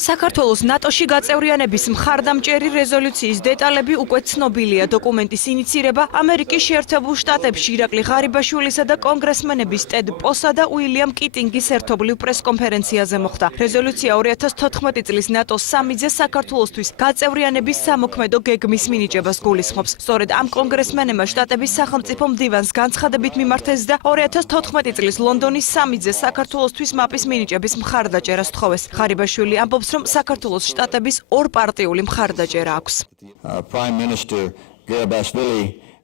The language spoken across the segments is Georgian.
საქართველოს ნატოში გაწევრიანების მხარდამჭერი რეზოლუციის დეტალები უკვე ცნობილია. დოკუმენტის ინიცირება ამერიკის შეერთებულ შტატებში ირაკლი ღარიბაშვილისა და კონგრესმენების ტედ პოსა და უილიამ კიტინგის ერთობლივ პრესკონფერენციაზე მოხდა. რეზოლუცია 2014 წლის ნატოს სამიძე საქართველოსთვის გაწევრიანების სამოქმედო გეგმის მინიჭებას გულისხმობს. სწორედ ამ კონგრესმენებმა შტატების სახელმწიფო მდივანს განცხადებით მიმართეს და 2014 წლის ლონდონის სამიძე საქართველოსთვის მაპის მინიჭების მხარდაჭერას თხოვეს. ღარიბაშვილი ამბობს, რომ საქართველოს შტატების ორპარტიული მხარდაჭერა აქვს.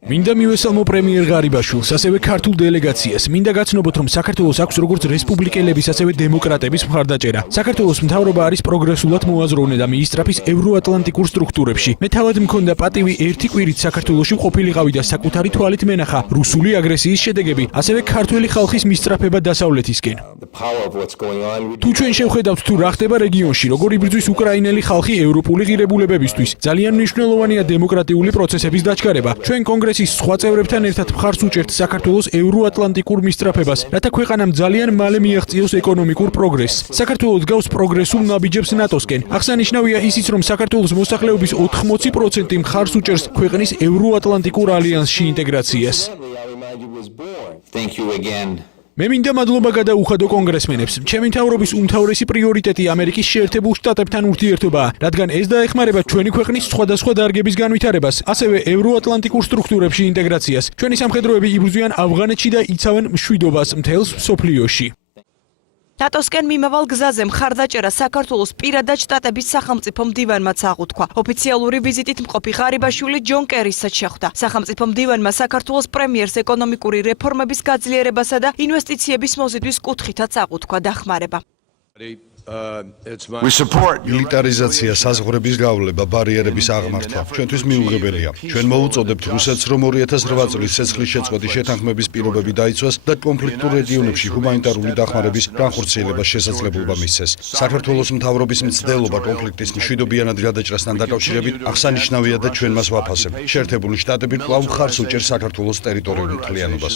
მინდა მივესალმო პრემიერ ღარიბაშვილს, ასევე ქართულ დელეგაციას. მინდა გაცნობოთ, რომ საქართველოს აქვს როგორც რესპუბლიკელების, ასევე დემოკრატების მხარდაჭერა. საქართველოს მთავრობა არის პროგრესულად მოაზროვნე და მიისწრაფის ევროატლანტიკურ სტრუქტურებში. მე თავად მქონდა პატივი ერთი კვირით საქართველოში ყოფილიყავი და საკუთარი თვალით მენახა რუსული აგრესიის შედეგები, ასევე ქართველი ხალხის მისწრაფება დასავლეთისკენ. თუ ჩვენ შევხედავთ თუ რა ხდება რეგიონში, როგორ იბრძვის უკრაინელი ხალხი ევროპული ღირებულებებისთვის, ძალიან მნიშვნელოვანია დემოკრატიული პროცესების დაჩქარება. ჩვენ კონგრესის სხვა წევრებთან ერთად მხარს უჭერთ საქართველოს ევროატლანტიკურ მისწრაფებას, რათა ქვეყანამ ძალიან მალე მიაღწიოს ეკონომიკურ პროგრესს. საქართველოს გავს პროგრესულ ნაბიჯებს ნატოსკენ. აღსანიშნავია ისიც, რომ საქართველოს მოსახლეობის 80% მხარს უჭერს ქვეყნის ევროატლანტიკურ ალიანსში ინტეგრაციას. მე მინდა მადლობა გადაუხადო კონგრესმენებს. ჩემი მთავრობის უმთავრესი პრიორიტეტი ამერიკის შეერთებულ შტატებთან ურთიერთობაა, რადგან ეს დაეხმარება ჩვენი ქვეყნის სხვადასხვა დარგების განვითარებას, ასევე ევროატლანტიკურ სტრუქტურებში ინტეგრაციას. ჩვენი სამხედროები იბრძვიან ავღანეთში და იცავენ მშვიდობას მთელს მსოფლიოში. ნატოსკენ მიმავალ გზაზე მხარდაჭერა საქართველოს პირადად შტატების სახელმწიფო მდივანმაც აღუთქვა. ოფიციალური ვიზიტით მყოფი ღარიბაშვილი ჯონ კერისაც შეხვდა. სახელმწიფო მდივანმა საქართველოს პრემიერს ეკონომიკური რეფორმების გაძლიერებასა და ინვესტიციების მოზიდვის კუთხითაც აღუთქვა დახმარება. მილიტარიზაცია, საზღვრების გავლება, ბარიერების აღმართვა ჩვენთვის მიუღებელია. ჩვენ მოუწოდებთ რუსეთს, რომ 2008 წლის ცეცხლის შეწყვეტის შეთანხმების პირობები დაიცვას და კონფლიქტურ რეგიონებში ჰუმანიტარული დახმარების განხორციელებას შესაძლებლობა მისცეს. საქართველოს მთავრობის მცდელობა კონფლიქტის მშვიდობიანად გადაჭრასთან დაკავშირებით აღსანიშნავია და ჩვენ მას ვაფასებთ. შეერთებული შტატები კვლავ მხარს უჭერს საქართველოს ტერიტორიულ მთლიანობას.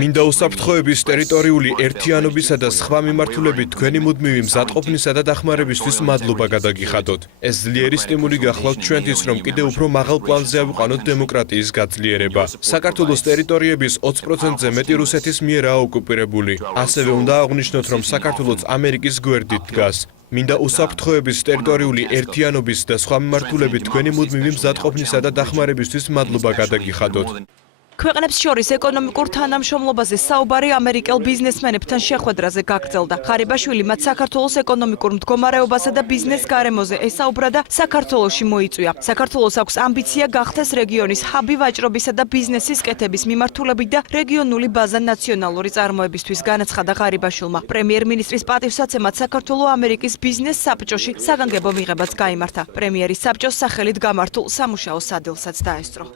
მინდა უსაფრთხოების ტერიტორიული ერთიანობისა და სხვა მიმართულებით თქვენი მუდმივი მზადყოფნისა და დახმარებისთვის მადლობა გადაგიხადოთ. ეს ძლიერი სტიმული გახლავთ ჩვენთვის, რომ კიდევ უფრო მაღალ პლანზე ავიყვანოთ დემოკრატიის გაძლიერება. საქართველოს ტერიტორიების 20%-ზე მეტი რუსეთის მიერაა ოკუპირებული. ასევე უნდა აღვნიშნოთ, რომ საქართველოს ამერიკის გვერდით დგას. მინდა უსაფრთხოების ტერიტორიული ერთიანობის და სხვა მიმართულებით თქვენი მუდმივი მზადყოფნისა და დახმარებისთვის მადლობა გადაგიხადოთ. ქვეყნებს შორის ეკონომიკურ თანამშრომლობაზე საუბარი ამერიკელ ბიზნესმენებთან შეხვედრაზე გაგრძელდა. ღარიბაშვილი მათ საქართველოს ეკონომიკურ მდგომარეობასა და ბიზნეს გარემოზე ესაუბრა და საქართველოში მოიწვია. საქართველოს აქვს ამბიცია გახდეს რეგიონის ჰაბი ვაჭრობისა და ბიზნესის კეთების მიმართულებით და რეგიონული ბაზა ნაციონალური წარმოებისთვის, განაცხადა ღარიბაშვილმა. პრემიერ-მინისტრის პატივსაცემად საქართველოს ამერიკის ბიზნეს საბჭოში საგანგებო მიღებაც გაიმართა. პრემიერის საბჭოს სახელით გამართულ სამუშაო სადილსაც დაესწრო.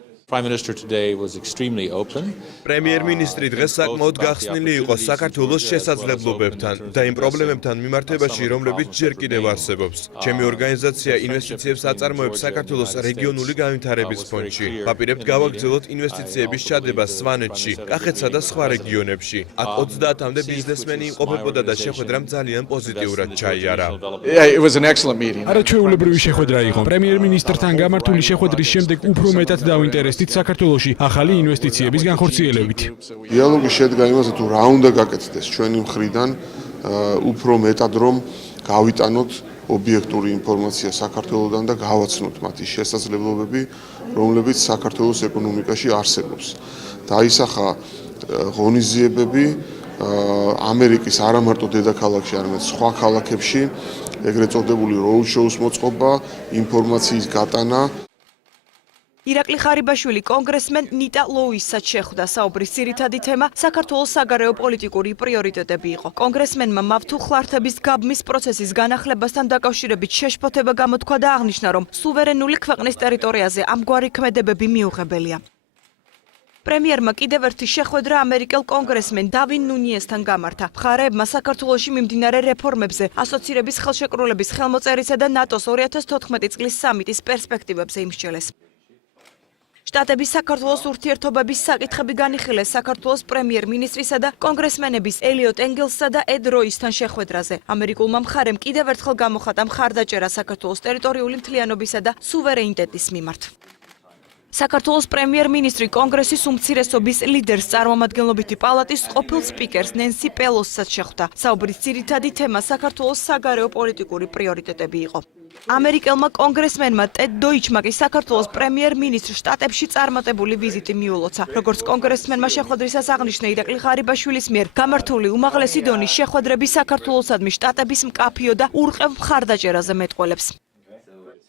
პრემიერ-მინისტრი დღეს საკმაოდ გახსნილი იყო საქართველოს შესაძლებლობებთან და იმ პრობლემებთან მიმართებაში, რომლებიც ჯერ კიდევ არსებობს. ჩემი ორგანიზაცია ინვესტიციებს აწარმოებს საქართველოს რეგიონული განვითარების ფონდში. ვაპირებთ გავაგრძელოთ ინვესტიციების ჩადება სვანეთში, კახეთსა და სხვა რეგიონებში. აქ 30-მდე ბიზნესმენი იმყოფებოდა და შეხვედრამ ძალიან პოზიტიურად ჩაიარა. არაჩვეულებრივი შეხვედრა იყო. პრემიერ-მინისტრთან გამართული შეხვედრის შემდეგ უფრო მეტად დავინტერესდით საქართველოში ახალი ინვესტიციების განხორციელებით. დიალოგი შედგა იმაზე, თუ რა უნდა გაკეთდეს ჩვენი მხრიდან, უფრო მეტად რომ გავიტანოთ ობიექტური ინფორმაცია საქართველოსდან და გავაცნოთ მათი შესაძლებლობები, რომლებიც საქართველოს ეკონომიკაში არსებობს. დაისახა ღონისძიებები ამერიკის არა მარტო დედაქალაქში, არამედ სხვა ქალაქებში, ეგრეთ წოდებული roadshows მოწყობა, ინფორმაციის გატანა. ირაკლი ღარიბაშვილი კონგრესმენ ნიტა ლოუისსაც შეხვდა. საუბრის ძირითადი თემა საქართველოს საგარეო პოლიტიკური პრიორიტეტები იყო. კონგრესმენმა მავთუხლართების გაბმის პროცესის განახლებასთან დაკავშირებით შეშფოთება გამოთქვა და აღნიშნა, რომ სუვერენული ქვეყნის ტერიტორიაზე ამგვარი ქმედებები მიუღებელია. პრემიერმა კიდევ ერთი შეხვედრა ამერიკელ კონგრესმენ დავინ ნუნიესთან გამართა. მხარეებმა საქართველოში მიმდინარე რეფორმებზე, ასოცირების ხელშეკრულების ხელმოწერისა და ნატოს 2014 წლის სამიტის პერსპექტივებზე იმსჯელეს. შტატების საქართველოს ურთიერთობების საკითხები განიხილეს საქართველოს პრემიერ-მინისტრისა და კონგრესმენების ელიოტ ენგელსსა და ედ როისთან შეხვედრაზე. ამერიკულმა მხარემ კიდევ ერთხელ გამოხატა მხარდაჭერა საქართველოს ტერიტორიული მთლიანობისა და სუვერენიტეტის მიმართ. საქართველოს პრემიერ-მინისტრი კონგრესის უმცირესობის ლიდერს წარმომადგენლობითი პალატის ყოფილ სპიკერს ნენსი პელოსსაც შეხვდა. საუბრის ძირითადი თემა საქართველოს საგარეო პოლიტიკური პრიორიტეტები იყო. ამერიკელმა კონგრესმენმა ტედ დოიჩმა კი საქართველოს პრემიერ-მინისტრ შტატებში წარმატებული ვიზიტი მიულოცა. როგორც კონგრესმენმა შეხვედრისას აღნიშნა ირაკლი ღარიბაშვილის მიერ გამართული უმაღლესი დონის შეხვედრები საქართველოსადმი შტატების მკაფიო და ურყევ მხარდაჭერაზე მეტყველებს.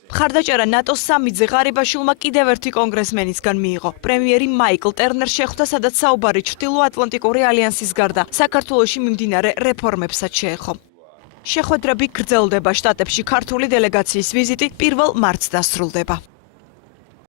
მხარდაჭერა ნატოს სამიტზე ღარიბაშვილმა კიდევ ერთი კონგრესმენისგან მიიღო. პრემიერი მაიკლ ტერნერ შეხვდა, სადაც საუბარი ჩრდილოატლანტიკური ალიანსის გარდა საქართველოში მიმდინარე რეფორმებსაც შეეხო. შეხვედრები გრძელდება, შტატებში ქართული დელეგაციის ვიზიტი 1 მარტს დასრულდება.